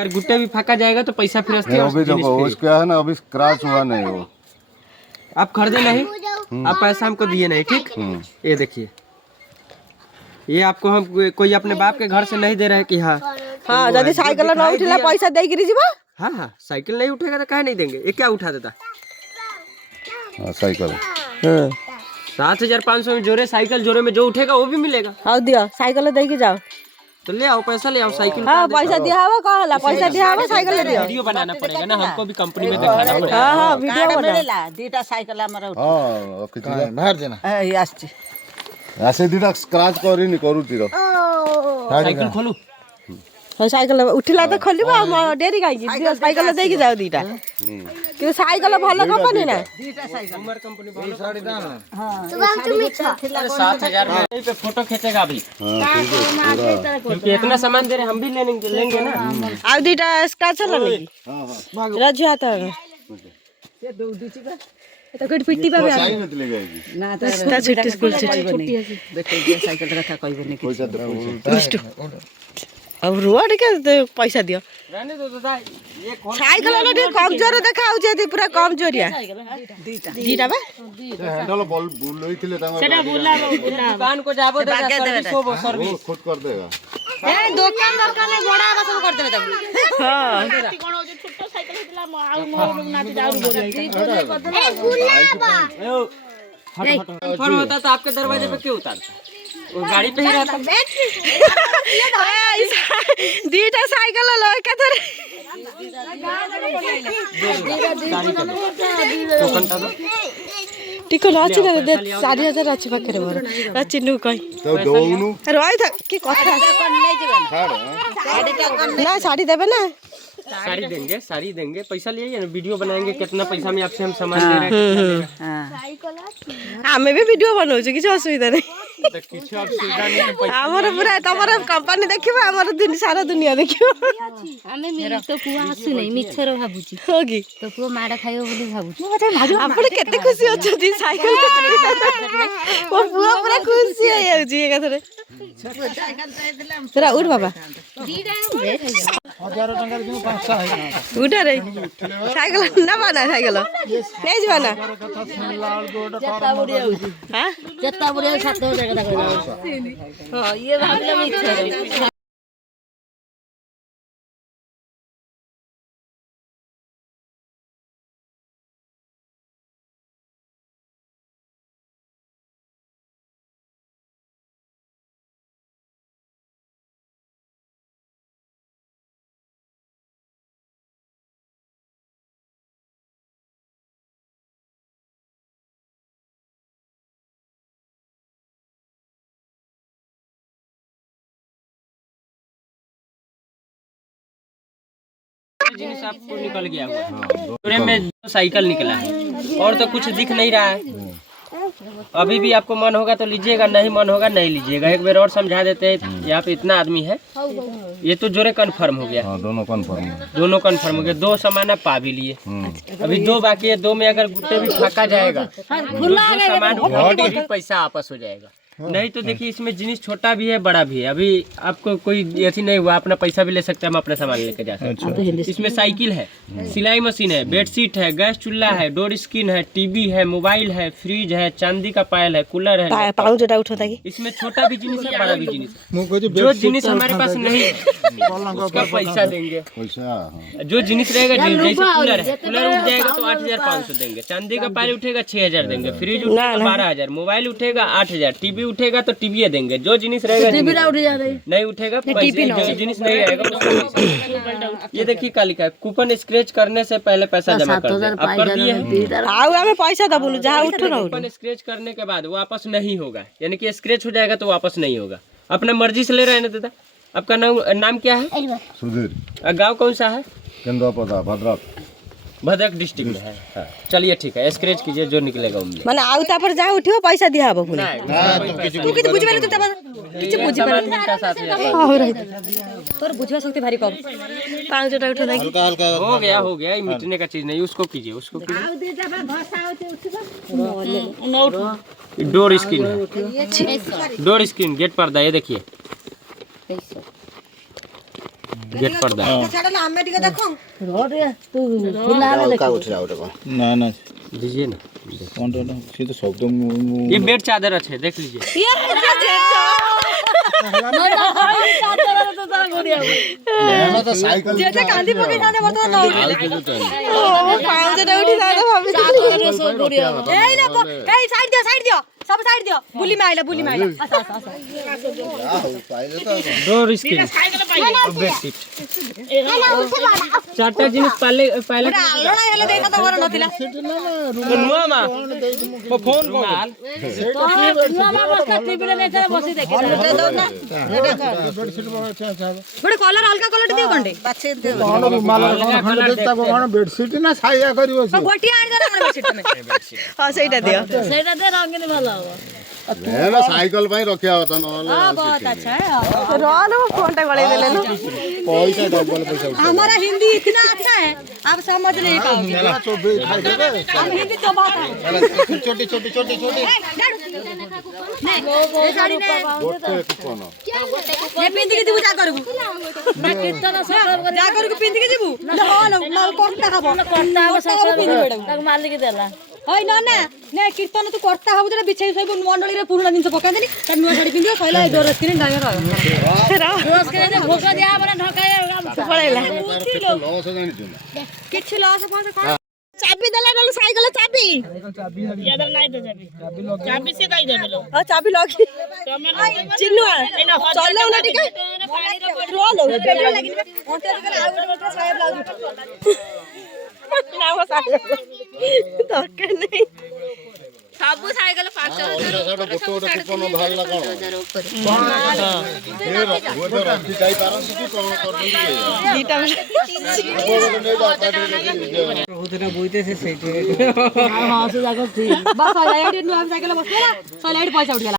अगर गुट्टे भी फाका जाएगा तो पैसा फिर अभी देखो क्या है ना, अभी स्क्रैच हुआ नहीं वो। आप खरीदे नहीं, आप पैसा हमको दिए नहीं, ठीक। ये देखिए, ये आपको हम कोई अपने बाप के घर से नहीं दे रहे कि हाँ हाँ जब साइकिल न उठिला पैसा दे गिरी जीवा। हाँ हाँ, साइकिल नहीं उठेगा तो काहे नहीं देंगे। ये क्या उठा देता साइकिल 7,500 में जोड़े, साइकिल जोड़े में जो उठेगा वो भी मिलेगा। हाँ दिया साइकिल दे के जाओ, तो ले आओ पैसा, ले आओ साइकिल। हाँ पैसा दिया हवा कहला, पैसा दिया हवा साइकिल ले दियो। वीडियो बनाना पड़ेगा ना, हमको भी कंपनी में दिखाना पड़ेगा। हाँ हाँ वीडियो बना दीटा साइकिल हमर हां कितना बाहर देना ए आस्ती ऐसे दिदा स्क्रैच करी नहीं करू तीरो साइकिल खोलू। हाँ साइकिल उठिला तो खोलिबा, हम डेरी काई दियो साइकिल दे के जाओ दीटा। कि साइकिल भलो कंपनी ना, दीटा साइकिल उमर कंपनी बोलो साड़ी दाम। हां तो हम तुम इच्छा 7,000 में यहीं पे फोटो खींचेगा अभी, क्योंकि इतना सामान दे रहे हम भी लेंगे ना। आ दीटा स्क्रैच चला नहीं। हां राजू आता है ये दो दीची का तो कोई पिट्टी पे आ साइकिल मत ले जाएगी ना ता छुट्टी स्कूल छुट्टी देखो ये साइकिल रखा कोई बने की पैसा दे अब रोड के पैसा दियो। रहने दो दादा, ये कौन साइकिल वाला ठीक कमजोर देखाउ जे पूरा कमजोरिया दीटा दीटा बा हैंडल बॉल भूल ही थले तांगा सेटा बुला दुकान को जाबो दादा, सर्विस होबो सर्विस खुद कर देगा। ए दुकान दरकार ने बड़ा बस कर देबे तब। हां कोन जे छोटो साइकिल हितला आउ मोर नाती दारू बोली ए गुलाबा फट होता तो आपके दरवाजे पे क्यों उतारता, वो गाड़ी पे ही रहता। दीटा साइकिल लो कथर टिको लाची दे दे 4,000 अच्छे पाखे रे मोर अच्छी नु कई तो दोनु रोई था की कथा ना साड़ी देबे ना, साड़ी देंगे, साड़ी देंगे, पैसा लिए ना, वीडियो बनाएंगे कितना पैसा में आपसे हम सामान ले रहे हैं। हां हमें भी वीडियो बनाउ छी, किछ असुविधा नहीं। तो किछु अब सुविधा नहीं है, पैसा हमर पूरा तमर कंपनी देखिबा, हमर दिन सारा दुनिया देखिबा। ଆମେ ତ ପୁଅ ଆସୁ ନାହିଁ ମିଛର ଭାବୁଛି, होगी ତ ପୁଅ ମାଡ ଖାଇବ ବୋଲି ଭାବୁଛି। आपण केते खुशी होछथि साइकिल वो पूरा खुशी हो जाउची एकाथरे। तेरा उठ बाबा उठ रे साइकिल ना बना, साइकिल नहीं जवाना हां जत्ता बुढ़िया 7,000 का कहला। हां ये भाबला मिछर जिनिस आपको निकल गया हुआ पूरे में साइकिल निकला है और तो कुछ दिख नहीं रहा है। अभी भी आपको मन होगा तो लीजिएगा, नहीं मन होगा नहीं लीजिएगा। एक बार और समझा देते हैं, यहाँ पे इतना आदमी है, ये तो जोरे कन्फर्म हो गया। दोनों कन्फर्म हो गया। 2 सामान आप पा भी लिए, अभी 2 बाकी है। 2 में अगर गुट्टे भी फाका जाएगा तो सामान भी पैसा आपस हो जाएगा। नहीं तो देखिए इसमें जिनिस छोटा भी है बड़ा भी है। अभी आपको कोई ऐसी नहीं हुआ, अपना पैसा भी ले सकते हैं, हम अपना सामान लेके जा सकते हैं। इसमें साइकिल है, सिलाई मशीन है, बेडशीट है, गैस चूल्हा है, डोर स्क्रीन है, टीवी है, मोबाइल है, फ्रिज है, चांदी का पायल है, कूलर है। पाऊ जोटा उठता की इसमें छोटा भी जिनिस है बड़ा भी जिनिस है। जो जिनिस हमारे पास नहीं उसका पैसा देंगे। जो जिनिस रहेगा, जैसे कूलर है, कूलर उठ जाएगा तो 8,500 देंगे। चांदी का पायल उठेगा 6,000 देंगे। फ्रिज उठेगा 12,000। मोबाइल उठेगा 8,000। टीवी उठेगा तो टीवी देंगे। जो जिनिस रहेगा नहीं उठेगा, जो जिनिस नहीं रहेगा। ये देखिए का लिखा है, कूपन स्क्रैच करने से पहले पैसा जमा कर दें। आप कर दिए हैं? आउ हमें पैसा दबुनु जहां उठो ना। कूपन स्क्रैच करने के बाद वापस नहीं होगा, यानी कि स्क्रैच हो जाएगा तो वापस नहीं होगा। अपना मर्जी से ले रहे हैं ना दादा। आपका नाम क्या है? सुधीर। गाँव कौन सा है? केंद्रापदा, भद्रक डिस्ट्रिक्ट में है। हाँ। चलिए ठीक है, स्क्रैच कीजिए जो निकलेगा उनमें। माने आउ ता पर जा उठियो पैसा दिया हबो पुनी। तू किछ बुझबे न, तू तब किछ बुझबे न। हां रे तोर बुझवा सकते भारी कम। 5 जोटा उठो लागी हो गया। ये मिटने का चीज नहीं, उसको कीजिए, उसको कीजिए। डोर स्क्रीन है, डोर स्क्रीन, गेट पर्दा, ये देखिए गेट पर्दा ଛାଡ ନା ଆମେ ଟିକେ ଦେଖୁ ନା ନା दीजिए ना କଣ ସିଏ ତ ଶବ୍ଦ ये बेड चादर अच्छे देख लीजिए ସାଇକେଲ ଯେତେ କାନ୍ଦି ପକେଇଥାନ୍ତେ ବର୍ତ୍ତମାନ ପାଉଁଜଟା ଉଠି ଥାନ୍ତେ ଭାବିଥିଲି ଏଇ ନା ଏଇ ସାଇଡ ଦିଅ सब साइड दियो बुली माइला आस डोर स्क्रीन बेड सीट चारटा जिनिस पहले आलोना हेले देखा तो घर नथिला नुआ मा मो फोन को बड़े कलर हल्का कलर दियो कंडे बेडसीट ना छाया करिवो गोटिया आड़ दे हमर बेडशीट में हां सेटा दियो सेटा दे रंगीन भलो ना साइकिल ପାଇଁ ରଖିବା କଥା ନହେଲେ हां बहुत अच्छा है रोल फोन टा गळे देले नो पैसा डबल पैसा हमारा हिंदी इतना अच्छा है आप समझ नहीं पाओगे हम हिंदी तो बात है छोटी ये साड़ी ने ଗୋଟେ କୁପନ ये पिंदी के दिबु जा करबू कीर्तन सकर जा करबू पिंदी के दिबु हो न माल कोटा हबो करता हो सकर पिंदी बेडू तक मालिक देला होय न ना ने कीर्तन तू करता हबो जरा बिछाई सइबो मंडली रे पुरुना दिन से पका देनी त नुवा साड़ी पिंदियो सइला डोर स्क्रीन डांगर रोज के भोग दिया बना ढकाय पळेला लॉस जानिछु ना किछ लॉस पहुंच कोन चाबी देला डल साइकिल चाबी यादर नहीं दे चाबी से दई देबे लो चाबी लॉकी चिन्नुआ चलो ना ठीक है रोलो पेट्रोल लागिन ओंते जगह आ गोटे मोटर साहेब लाजू ना वो साहेब दरकार नहीं सब साइकिल 500 ଗୋଟେ କୁପନ ବାହାରିଲା କଣ वो तो रखी जाई पारନ୍ତି କି କଣ କରୁଛନ୍ତି दीटा बहुतरा बुइते से सेट हां से जाकर ठीक बस आ जाए नुआ साइकिल बसला 100 लाइट पैसा उठ गला